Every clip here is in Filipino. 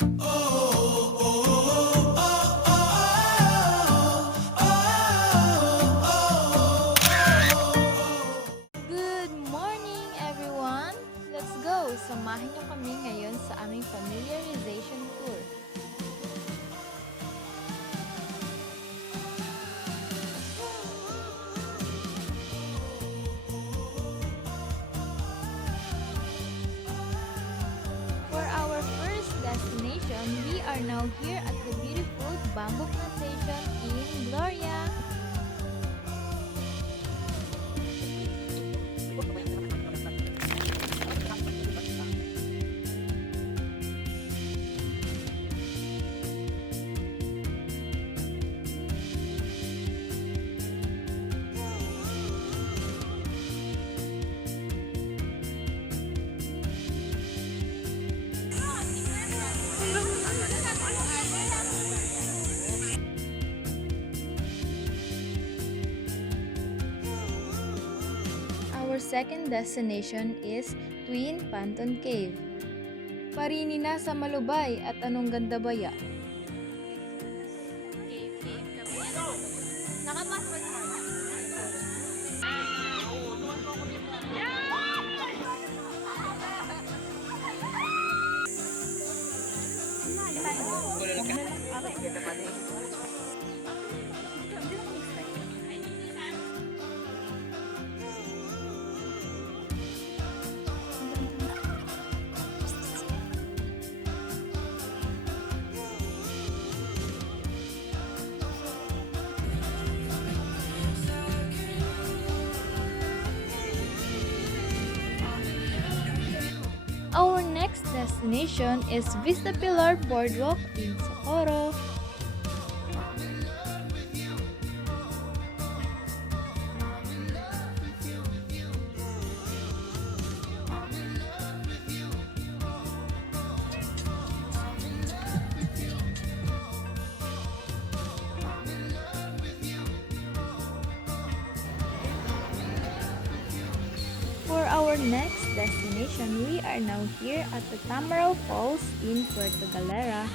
Good morning, everyone! Let's go! Samahan niyo kami ngayon sa aming familiarization tour. For our first destination, we are now here at the beautiful bamboo plantation in Gloria. Our second destination is Twin Panton Cave. Parini na sa Malubay at anong ganda baya? Our next destination is Vista Pilar Boardwalk in Socorro. For our next destination, we are now here at the Tamaraw Falls in Puerto Galera.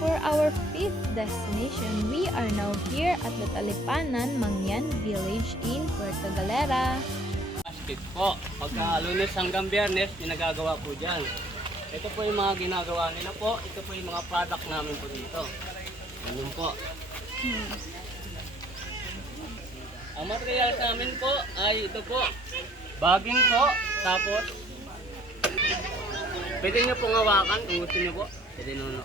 For our fifth destination, we are now here at the Talipanan Mangyan Village in Puerto Galera. Basket po. Pagka Lunes hanggang Biyernes, ginagagawa po dyan. Ito po yung mga ginagawa nila po. Ito po yung mga product namin po dito. Ganun po. Ang material namin po ay ito po. Bagging po. Tapos, pwede nyo pong hawakan kung gusto nyo po. Pwede nuno.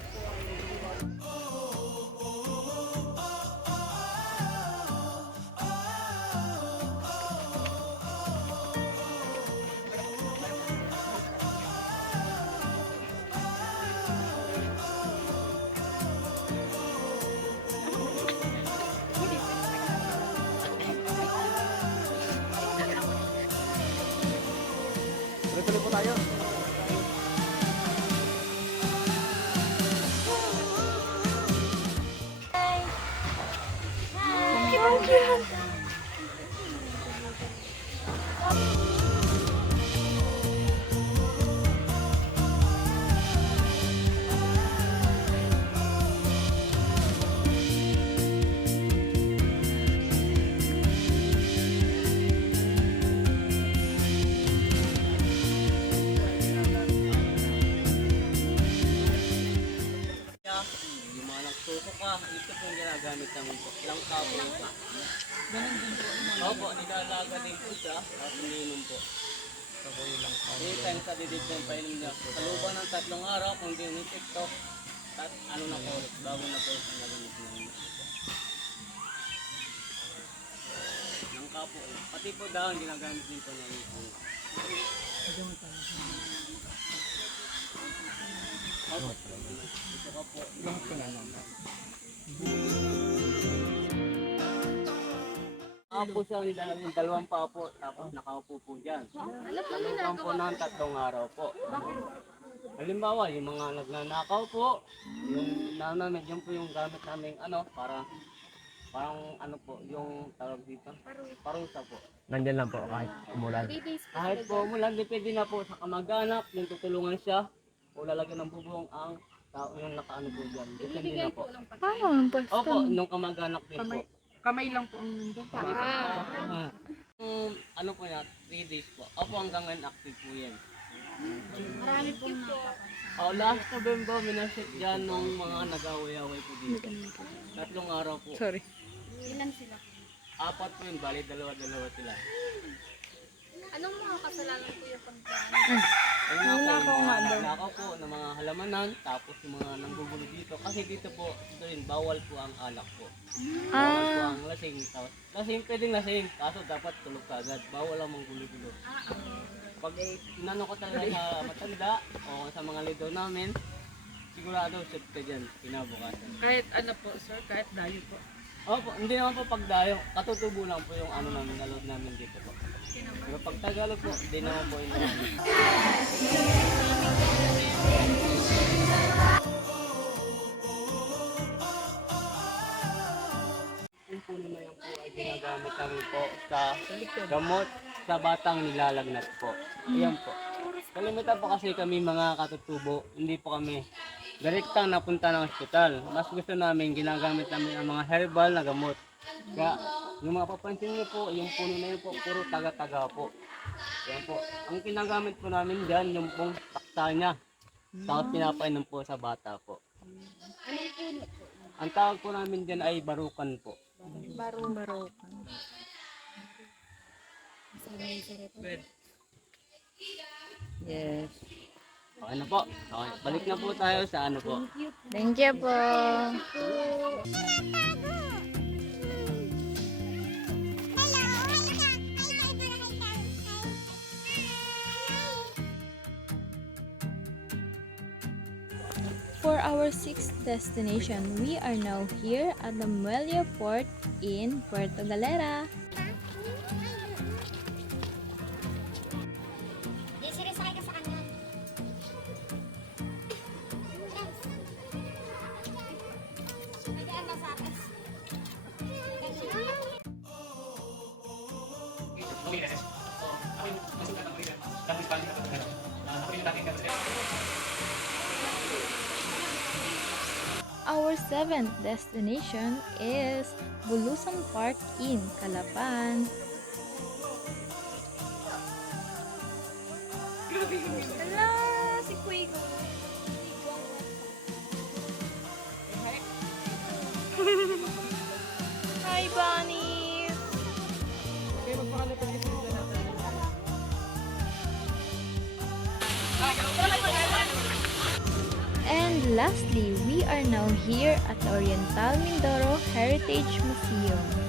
Tuloy-tuloy po tayo. Yung mga nagtutok ka, ito po yung ginagamit namin po. Ilang kabo ito. Ganun din po. Opo, nilalaga din po siya. Tapos ininom po. Ito po yung lang kabo. 3 times a day din painom niya. Sa loob ng 3 araw, kung di ni TikTok, ano na po, bago na po ang gagamit namin. Langka po. Pati po dahon, ginagamit din po namin po. Opo. Ito ka po. Po siya yung dalawang pa po, tapos nakaupo po dyan. Talugan po ng 3 araw po. Halimbawa, yung mga nagnanakaw po, yung namin, yun po yung gamit namin, parang ano po, yung tawag dito, parusa po. Nandyan lang po kahit umulan. Kahit po umulan, depende na po sa kamag-anak, yung tutulungan siya, o lalagyan ng bubong ang tao yung nakaano po dyan. Depende na po. Paano ang pwesto? Opo, nung kamag-anak din po. Kamay lang po ang nandun. Ano po yan, 3 days po. Opo, hanggang ngayon active po yan. Marami po na. Last November, minasit dyan nung mga nag-away-away po dito. 3 araw po. Sorry. Ilan sila? 4 po yun, bali 2 sila. Anong mga kasalanan po yung pagkaan? Nakaw po ng mga halamanan, tapos yung mga nanggugulo dito. Kasi dito po, ito rin, bawal po ang alak po. Bawal po ang lasing. Lasing, pwedeng lasing, kaso dapat tulog ka agad. Bawal ang manggulo-gulo. Pag inano ko talaga sa matanda, o sa mga lido namin, sigurado safe ka dyan, kinabukasan. Kahit ano po sir, kahit dayo po. Opo, hindi naman po pagdayo, katutubo lang po yung namin, nalod namin dito po. Pero pag Tagalog po, hindi naman po yung yung puno na yan po ay ginagamit namin po sa gamot sa batang nilalagnat po. Ayan po. Kalimitan po kasi kami mga katutubo, hindi po kami direktang napunta ng ospital. Mas gusto namin, ginagamit namin ang mga herbal na gamot. Kaya yung mga papansin niyo po, yung puno na yun po, puro taga-taga po. Ayan po. Ang ginagamit po namin dyan, yung pong takta niya. Tapos pinapainom po sa bata po. Ang tawag po namin dyan ay barukan po. Baro-baro. Yes. Okay na po. Okay. Balik na po tayo sa ano po. Thank you po. For our 6th destination, we are now here at the Muelle Port in Puerto Galera. Sinisakay ka sa kanya. Nagaan na sa atas. Our 7th destination is Bulusan Park in Calapan. Hala, si Kuigo. Hi, Bunny. Okay, magpakalapag yung sila natin. And lastly, we are now here at the Oriental Mindoro Heritage Museum.